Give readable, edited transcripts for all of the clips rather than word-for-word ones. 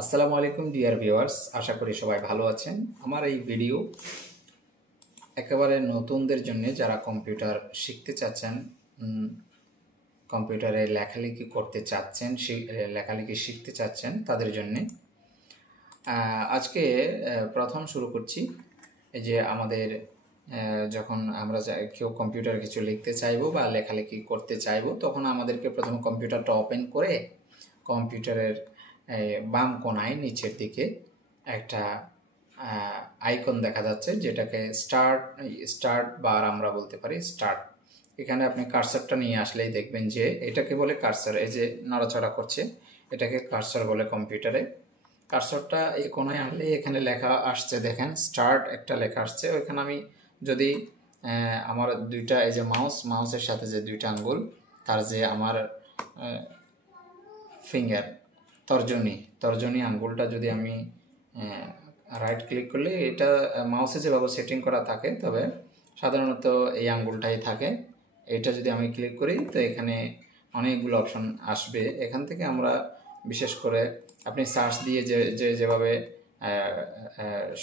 আসসালামু আলাইকুম dear viewers, আশা করি সবাই ভালো আছেন। আমার এই ভিডিও একেবারে নতুনদের জন্য, যারা কম্পিউটার শিখতে চাচ্ছেন, কম্পিউটারে লেখালেখি করতে চাচ্ছেন, লেখালেখি শিখতে চাচ্ছেন তাদের জন্যে। আজকে প্রথম শুরু করছি। এই যে আমাদের যখন আমরা কেউ কম্পিউটারে কিছু লিখতে চাইবো বা লেখালেখি করতে চাইবো, তখন আমাদেরকে প্রথমে কম্পিউটারটা ওপেন করে কম্পিউটারের বাম কোণায় নিচের দিকে একটা আইকন দেখা যাচ্ছে, যেটাকে স্টার্ট বার আমরা বলতে পারি, স্টার্ট। এখানে আপনি কার্সারটা নিয়ে আসলেই দেখবেন যে এটাকে বলে কার্সার। এই যে নড়াচড়া করছে, এটাকে কার্সার বলে কম্পিউটারে। কার্সারটা এই কোণায় আনলেই এখানে লেখা আসছে, দেখেন স্টার্ট একটা লেখা আসছে। ওইখানে আমি যদি আমার দুইটা, এই যে মাউসের সাথে যে দুইটা আঙ্গুল, তার যে আমার ফিঙ্গার তর্জনী আঙ্গুলটা যদি আমি রাইট ক্লিক করলে, এটা মাউসে যেভাবে সেটিং করা থাকে, তবে সাধারণত এই আঙ্গুলটাই থাকে। এটা যদি আমি ক্লিক করি তো এখানে অনেকগুলো অপশন আসবে। এখান থেকে আমরা বিশেষ করে আপনি সার্চ দিয়ে যেভাবে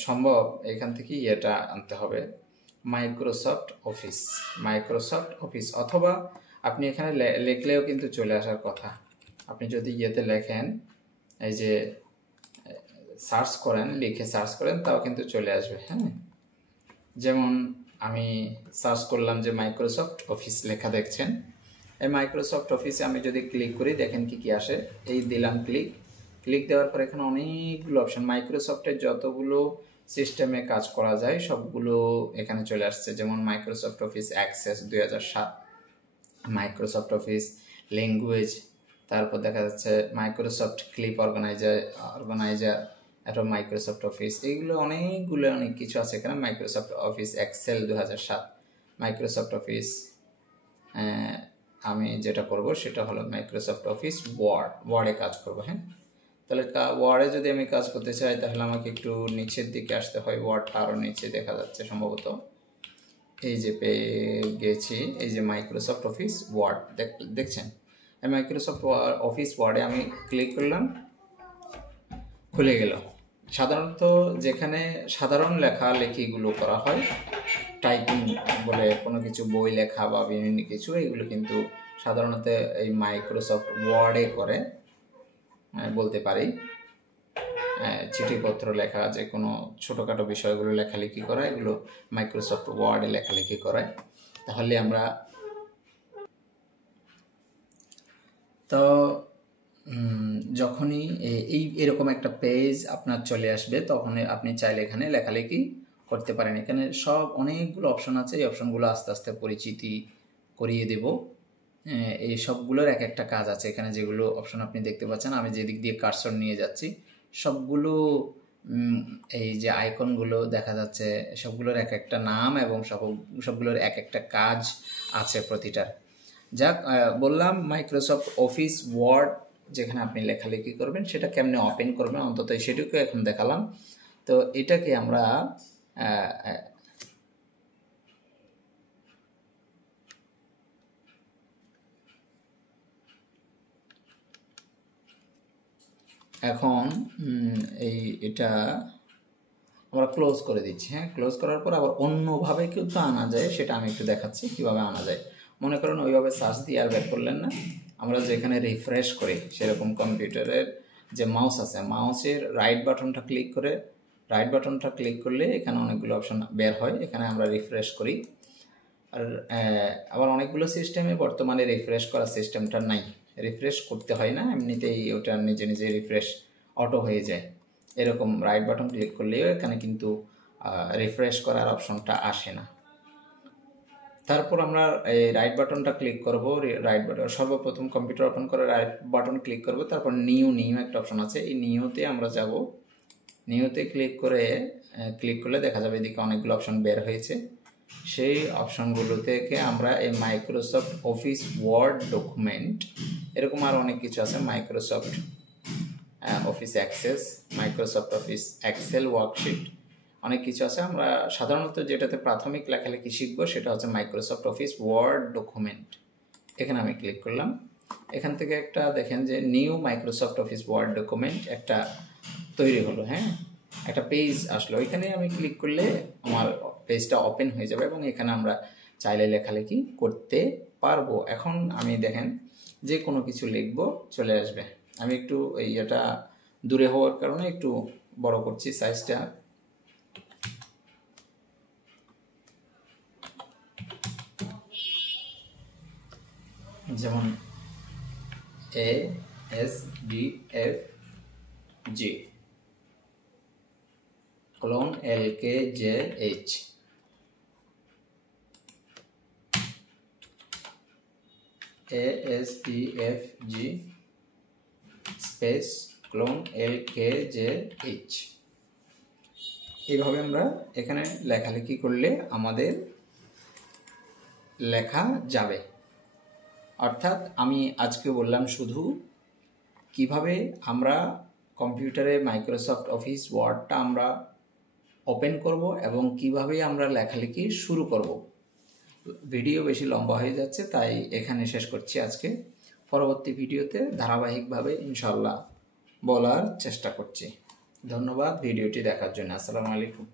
সম্ভব এখান থেকেই এটা আনতে হবে, মাইক্রোসফট অফিস, অথবা আপনি এখানে লিখলেও কিন্তু চলে আসার কথা। আপনি যদি লেখেন, এই যে লিখে সার্চ করেন, তাও কিন্তু চলে আসবে। হ্যাঁ, যেমন আমি সার্চ করলাম যে মাইক্রোসফট অফিস লেখা, দেখছেন। এই মাইক্রোসফট অফিসে আমি যদি ক্লিক করি, দেখেন কি আসে। এই দিলাম ক্লিক দেওয়ার পর এখানে অনেকগুলো অপশন, মাইক্রোসফটের যতগুলো সিস্টেমে কাজ করা যায় সবগুলো এখানে চলে আসছে। যেমন Microsoft Office Access 2007, Microsoft Office language, তারপর দেখা যাচ্ছে মাইক্রোসফট ক্লিপ অর্গানাইজার, এটা মাইক্রোসফট অফিস। এইগুলো অনেক কিছু আছে এখানে। Microsoft Office Excel 2007, Microsoft Office. আমি যেটা করব সেটা হলো মাইক্রোসফট অফিস ওয়ার্ডে কাজ করব। হ্যাঁ, তাহলে ওয়ার্ডে যদি আমি কাজ করতে চাই, তাহলে আমাকে একটু নিচের দিকে আসতে হয়। ওয়ার্ডটা আরও নিচে দেখা যাচ্ছে সম্ভবত। এই যে পেয়ে গেছি, এই যে মাইক্রোসফট অফিস ওয়ার্ড, দেখছেন। এই মাইক্রোসফট অফিস ওয়ার্ডে আমি ক্লিক করলাম, খুলে গেল। সাধারণত যেখানে সাধারণ লেখালেখিগুলো করা হয়, টাইপিং বলে কোনো কিছু, বই লেখা বা বিভিন্ন কিছু, এগুলো কিন্তু সাধারণত এই মাইক্রোসফট ওয়ার্ডে করে বলতে পারি। চিঠিপত্র লেখা, যে কোনো ছোটোখাটো বিষয়গুলো লেখালেখি করা, এগুলো মাইক্রোসফট ওয়ার্ডে লেখালেখি করে। তাহলে আমরা তো যখনই এরকম একটা পেজ আপনার চলে আসবে, তখন আপনি চাইলে এখানে লেখালেখি করতে পারেন। এখানে অনেকগুলো অপশন আছে। এই অপশনগুলো আস্তে আস্তে পরিচিতি করিয়ে দেব। এই সবগুলোর এক একটা কাজ আছে এখানে। যেগুলো অপশন আপনি দেখতে পাচ্ছেন, আমি যেদিক দিয়ে কার্সর নিয়ে যাচ্ছি, সবগুলো এই যে আইকনগুলো দেখা যাচ্ছে, সবগুলোর এক একটা নাম এবং সবগুলোর এক একটা কাজ আছে প্রতিটার। যাক, বললাম মাইক্রোসফট অফিস ওয়ার্ড যেখানে আপনি লেখালেখি করবেন, সেটা কেমনে ওপেন করবেন অন্তত সেটুকু এখন দেখালাম। তো এটাকে আমরা এখন এটা আমরা ক্লোজ করে দিচ্ছি। হ্যাঁ, ক্লোজ করার পর আবার অন্যভাবে কিন্তু আনা যায়, সেটা আমি একটু দেখাচ্ছি কীভাবে আনা যায়। মনে করেন ওইভাবে সার্চ দিয়ে আর বের করলেন না, আমরা যেখানে রিফ্রেশ করি, সেরকম কম্পিউটারের যে মাউস আছে, মাউসের রাইট বাটনটা ক্লিক করলে এখানে অনেকগুলো অপশন বের হয়। এখানে আমরা রিফ্রেশ করি। আর আবার অনেকগুলো সিস্টেমে বর্তমানে রিফ্রেশ করার সিস্টেমটা নাই, রিফ্রেশ করতে হয় না, এমনিতেই ওটা নিজে নিজে রিফ্রেশ অটো হয়ে যায়। এরকম রাইট বাটন ক্লিক করলেও এখানে কিন্তু রিফ্রেশ করার অপশনটা আসে না। তারপর আমরা এই রাইট বাটনটা ক্লিক করব। রাইট বাটন সর্বপ্রথম কম্পিউটার ওপেন করে রাইট বাটন ক্লিক করব। তারপর নিউ একটা অপশন আছে, এই নিউতে আমরা যাব। নিউতে ক্লিক করলে দেখা যাবে এদিকে অনেকগুলো অপশন বের হয়েছে। সেই অপশনগুলো থেকে আমরা এই মাইক্রোসফট অফিস ওয়ার্ড ডকুমেন্ট, এরকম আর অনেক কিছু আছে, Microsoft Office Access, Microsoft Office Excel worksheet, অনেক কিছু আছে। আমরা সাধারণত যেটাতে প্রাথমিক লেখালেখি শিখবো সেটা হচ্ছে মাইক্রোসফট অফিস ওয়ার্ড ডকুমেন্ট। এখানে আমি ক্লিক করলাম। এখান থেকে একটা দেখেন যে new Microsoft Office Word document একটা তৈরি হলো। হ্যাঁ, একটা পেজ আসলো, এখানে আমি ক্লিক করলে আমার পেজটা ওপেন হয়ে যাবে এবং এখানে আমরা চাইলে লেখালেখি করতে পারবো। এখন আমি দেখেন যে কোনো কিছু লিখব, চলে আসবে। আমি একটু এটা দূরে হওয়ার কারণে একটু বড় করছি সাইজটা। যেমন ASDFG colon LKJH ASDFG space colon LKJH। এইভাবে আমরা এখানে লেখালেখি করলে আমাদের লেখা যাবে। অর্থাৎ আমি আজকে বললাম শুধু কিভাবে আমরা কম্পিউটারে মাইক্রোসফট অফিস ওয়ার্ডটা আমরা ওপেন করব এবং কিভাবে আমরা লেখালেখি শুরু করব। ভিডিও বেশি লম্বা হয়ে যাচ্ছে, তাই এখানে শেষ করছি আজকে। পরবর্তী ভিডিওতে ধারাবাহিকভাবে ইনশাল্লাহ বলার চেষ্টা করছি। ধন্যবাদ ভিডিওটি দেখার জন্য। আসসালামু আলাইকুম।